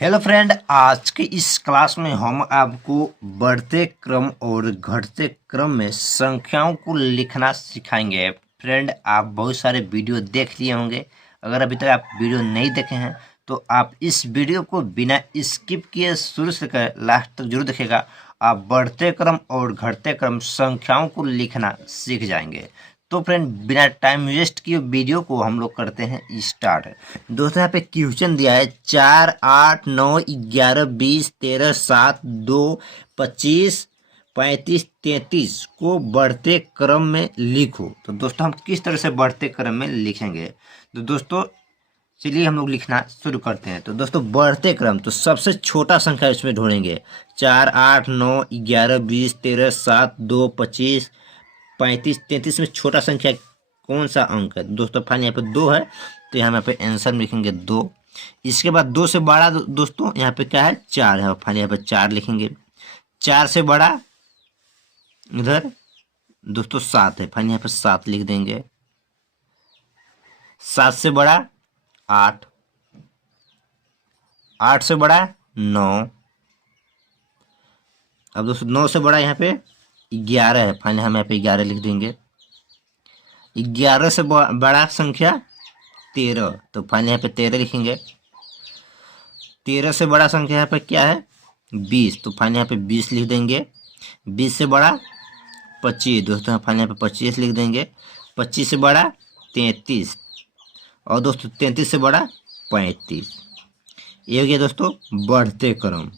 Hello friend, आज के इस क्लास में हम आपको बढ़ते क्रम और घटते क्रम में संख्याओं को लिखना सिखाएंगे। फ्रेंड, आप बहुत सारे वीडियो देख लिए होंगे। अगर अभी तक आप वीडियो नहीं देखे हैं तो आप इस वीडियो को बिना स्किप किए शुरू से कर लास्ट तक जरूर देखेगा। आप बढ़ते क्रम और घटते क्रम संख्याओं को लिखना सीख जाएंगे। तो फ्रेंड, बिना टाइम वेस्ट किए वीडियो को हम लोग करते हैं स्टार्ट। दोस्तों, यहाँ पे क्वेश्चन दिया है 4, 8, 9, 11, 20, 13, 7, 2, 25, 35, 33 को बढ़ते क्रम में लिखो। तो दोस्तों, हम किस तरह से बढ़ते क्रम में लिखेंगे? तो दोस्तों चलिए हम लोग लिखना शुरू करते हैं। तो दोस्तों, बढ़ते क्रम तो सबसे छोटा संख्या इसमें ढूंढेंगे। 4, 8, 9, 11, 20, 13, 7, 2, 25, 35, 33 में छोटा संख्या कौन सा अंक है? दोस्तों फाइनल यहाँ पे 2 है, तो यहाँ पे आंसर में लिखेंगे 2। इसके बाद 2 से बड़ा दोस्तों यहाँ पे क्या है? 4 है, फाइनल यहाँ पे 4 लिखेंगे। 4 से बड़ा इधर दोस्तों 7 है, फाइनल यहाँ पे 7 लिख देंगे। 7 से बड़ा 8, 8 से बड़ा 9। अब दोस्तों 9 से बड़ा यहाँ पे 11 है, फाइनल हम यहाँ पे 11 लिख देंगे। 11 से बड़ा संख्या 13, तो फाइनल यहाँ पे 13 लिखेंगे। 13 से बड़ा संख्या यहाँ पे क्या है? 20, तो फाइनल यहाँ पे 20 लिख देंगे। 20 से बड़ा 25, दोस्तों फाइनल यहाँ पे 25 लिख देंगे। 25 से बड़ा 33, और दोस्तों 33 से बड़ा 35। ये हो गया दोस्तों बढ़ते क्रम।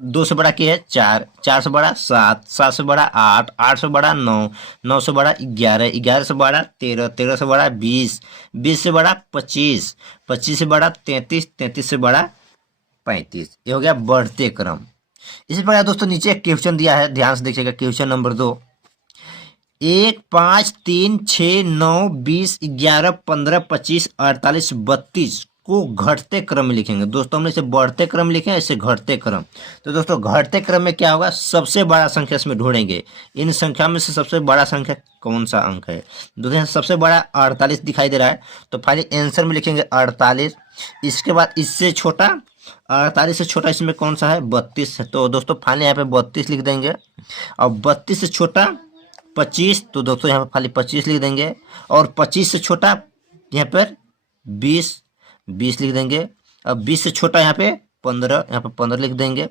2 से बड़ा क्या है? 4, 4 से बड़ा 7, 7 से बड़ा 8, 8 से बड़ा 9, 9 से बड़ा 11, 11 से बड़ा 13, 13 से बड़ा 20, 20 से बड़ा 25, 25 से बड़ा 33, 33 से बड़ा 35। ये हो गया बढ़ते क्रम। इसी प्रकार दोस्तों नीचे एक क्वेश्चन दिया है, ध्यान से देखिएगा। क्वेश्चन नंबर 2, 1, 5, 3, 6, 9, 20, 11, 15, 25, 48, 32 को घटते क्रम में लिखेंगे। दोस्तों हमने इसे बढ़ते क्रम लिखे हैं, इसे घटते क्रम। तो दोस्तों घटते क्रम में क्या होगा? सबसे बड़ा संख्या इसमें ढूंढेंगे। इन संख्या में से सबसे बड़ा संख्या कौन सा अंक है? दोस्तों सबसे बड़ा 48 दिखाई दे रहा है, तो फाइनली आंसर में लिखेंगे 48। इसके बाद इससे छोटा 48 से छोटा इसमें कौन सा है? 32 है, तो दोस्तों फाइनली यहाँ पे 32 लिख देंगे। और 32 से छोटा 25, तो दोस्तों यहाँ पे खाली 25 लिख देंगे। और 25 से छोटा यहाँ पर 20, 20 लिख देंगे। अब 20 से छोटा यहाँ पे 15, यहाँ पे 15 लिख देंगे।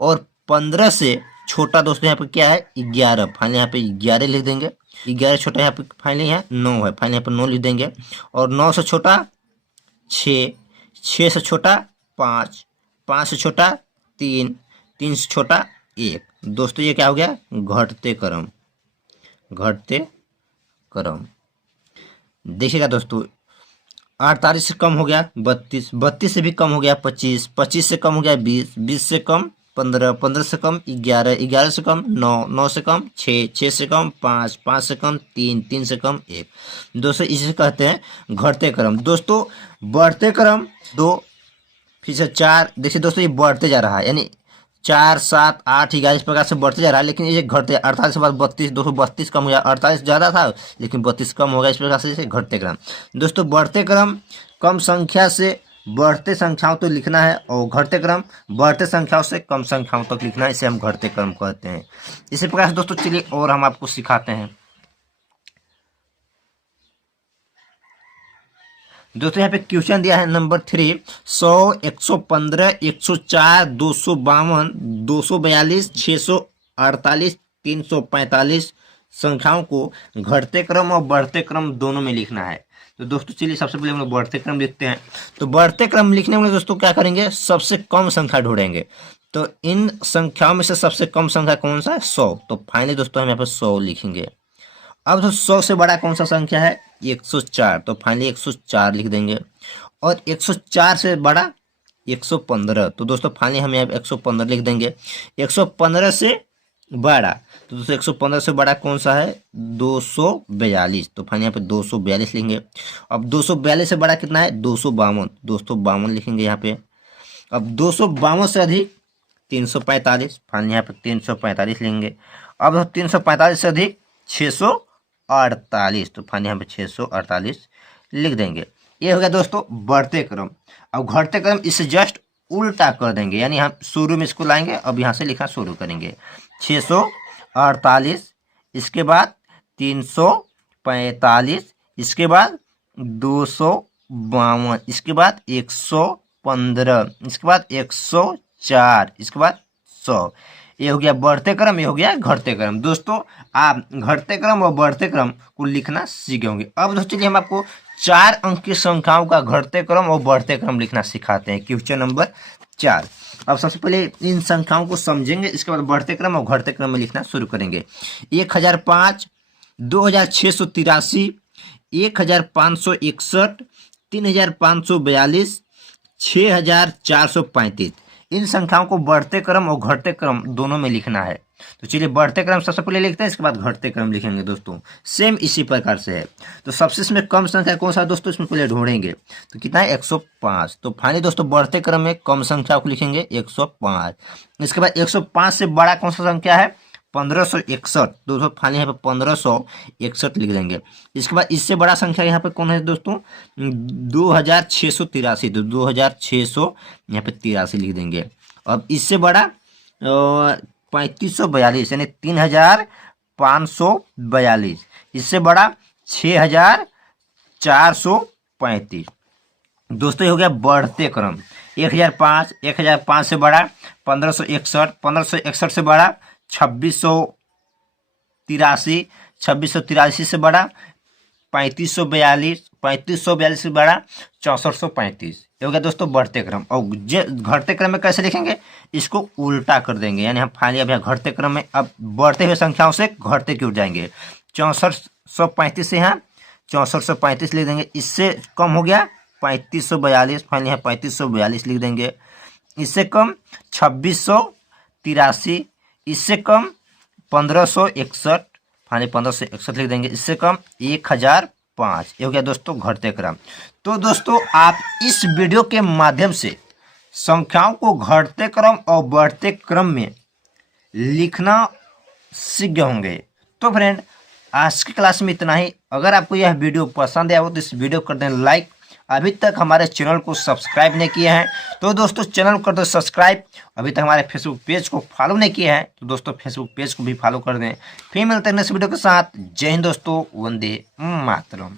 और 15 से छोटा दोस्तों यहाँ पे क्या है? 11, फाइनल यहाँ पे 11 लिख देंगे। 11 छोटा यहाँ पे फाइनली यहाँ 9 है, फाइनल यहाँ पे 9 लिख देंगे। और 9 से छोटा 6, 6 से छोटा 5, 5 से छोटा 3, 3 से छोटा 1। दोस्तों ये क्या हो गया? घटते क्रम, घटते क्रम। देखिएगा दोस्तों, 48 से कम हो गया 32, 32 से भी कम हो गया 25, 25 से कम हो गया 20, 20 से कम 15, 15 से कम 11, 11 से कम 9, 9 से कम 6, 6 से कम 5, 5 से कम 3, 3 से कम 1। दोस्तों इसे कहते हैं घटते क्रम। दोस्तों बढ़ते क्रम 2, फिर से 4। देखिए दोस्तों ये बढ़ते जा रहा है, यानी 4, 7, 8, 11 इस प्रकार से बढ़ते जा रहा है, लेकिन ये घटते। 48 के बाद 32, 232 कम हो गया। 48 ज़्यादा था लेकिन 32 कम हो गया, इस प्रकार से घटते क्रम। दोस्तों बढ़ते क्रम कम संख्या से बढ़ते संख्याओं तक लिखना है, और घटते क्रम बढ़ते संख्याओं से कम संख्याओं तक लिखना है, इसे हम घटते क्रम कहते हैं। इसी प्रकार से दोस्तों चलिए और हम आपको सिखाते हैं। दोस्तों यहाँ पे क्वेश्चन दिया है नंबर 3, 100, 115, 104, 252, 242, 648, 345 संख्याओं को घटते क्रम और बढ़ते क्रम दोनों में लिखना है। तो दोस्तों चलिए सबसे पहले हम लोग बढ़ते क्रम लिखते हैं। तो बढ़ते क्रम लिखने में दोस्तों क्या करेंगे? सबसे कम संख्या ढूंढेंगे। तो इन संख्याओं में से सबसे कम संख्या कौन सा है? 100, तो फाइनली दोस्तों हम यहाँ पे 100 लिखेंगे। अब तो 100 से बड़ा कौन सा संख्या है? 104, तो फाइनली 104 लिख देंगे। और 104 से बड़ा 115, तो दोस्तों फाइनली हम यहाँ 115 लिख देंगे। 115 से बड़ा, तो दोस्तों 115 से बड़ा कौन सा है? 242, तो फाइनली यहाँ पे 242 लिखेंगे। अब 242 से बड़ा कितना है? 252, 252 लिखेंगे यहाँ पे। अब 252 से अधिक 345, फाइनली यहाँ पे 345 लेंगे। अब 345 से अधिक 648, तो फाइनली यहाँ पे 648 लिख देंगे। ये हो गया दोस्तों बढ़ते क्रम। अब घटते क्रम इससे जस्ट उल्टा कर देंगे, यानी हम शुरू में इसको लाएंगे, अब यहाँ से लिखना शुरू करेंगे। 648, इसके बाद 345, इसके बाद 252, इसके बाद 115, इसके बाद 104, इसके बाद 100। ये हो गया बढ़ते क्रम, ये हो गया घटते क्रम। दोस्तों आप घटते क्रम और बढ़ते क्रम को लिखना सीखे होंगे। अब दोस्तों चलिए हम आपको 4 अंक की संख्याओं का घटते क्रम और बढ़ते क्रम लिखना सिखाते हैं। Question number 4। अब सबसे पहले इन संख्याओं को समझेंगे, इसके बाद बढ़ते क्रम और घटते क्रम में लिखना शुरू करेंगे। 1005, 2683, 1561, 3542, 6435। इन संख्याओं को बढ़ते क्रम और घटते क्रम दोनों में लिखना है। तो चलिए बढ़ते क्रम सबसे पहले लिखते हैं, इसके बाद घटते क्रम लिखेंगे। दोस्तों सेम इसी प्रकार से है। तो सबसे इसमें कम संख्या कौन सा है दोस्तों, इसमें पहले ढूंढेंगे। तो कितना है 105। तो फाइनली दोस्तों बढ़ते क्रम में कम संख्या को लिखेंगे 105। इसके बाद 105 से बड़ा कौन सा संख्या है 1561। दोस्तों फाइनली यहाँ पे 1561 लिख देंगे। इसके बाद इससे बड़ा संख्या यहाँ पे कौन है दोस्तों 2683। तो 2600 यहाँ पे 83 लिख देंगे। अब इससे बड़ा 3542 यानी 3542। इससे बड़ा 6435। दोस्तों ये हो गया बढ़ते क्रम। 1005, 1005 से बड़ा 1561, 1561 से बड़ा 2683, 2683 से बड़ा 3542, 3542 से बड़ा 6435। ये हो गया दोस्तों बढ़ते क्रम। और घटते क्रम में कैसे लिखेंगे, इसको उल्टा कर देंगे, यानी हम फाइनली अब यहाँ घटते क्रम में अब बढ़ते हुए संख्याओं से घटते की ओर जाएंगे। 6435 से यहाँ 6435 लिख देंगे। इससे कम हो गया 3542, फाइनली यहाँ 3542 लिख देंगे। इससे कम 2683, इससे कम 1561, फाइनली 1561 लिख देंगे। इससे कम 1005। ये हो गया दोस्तों घटते क्रम। तो दोस्तों आप इस वीडियो के माध्यम से संख्याओं को घटते क्रम और बढ़ते क्रम में लिखना सीख गए होंगे। तो फ्रेंड आज की क्लास में इतना ही। अगर आपको यह वीडियो पसंद आया हो तो इस वीडियो को कर दें लाइक। अभी तक हमारे चैनल को सब्सक्राइब नहीं किए हैं तो दोस्तों चैनल को कर दो सब्सक्राइब। अभी तक हमारे फेसबुक पेज को फॉलो नहीं किए हैं तो दोस्तों फेसबुक पेज को भी फॉलो कर दें। फिर मिलते हैं नेक्स्ट वीडियो के साथ। जय हिंद दोस्तों, वंदे मातरम।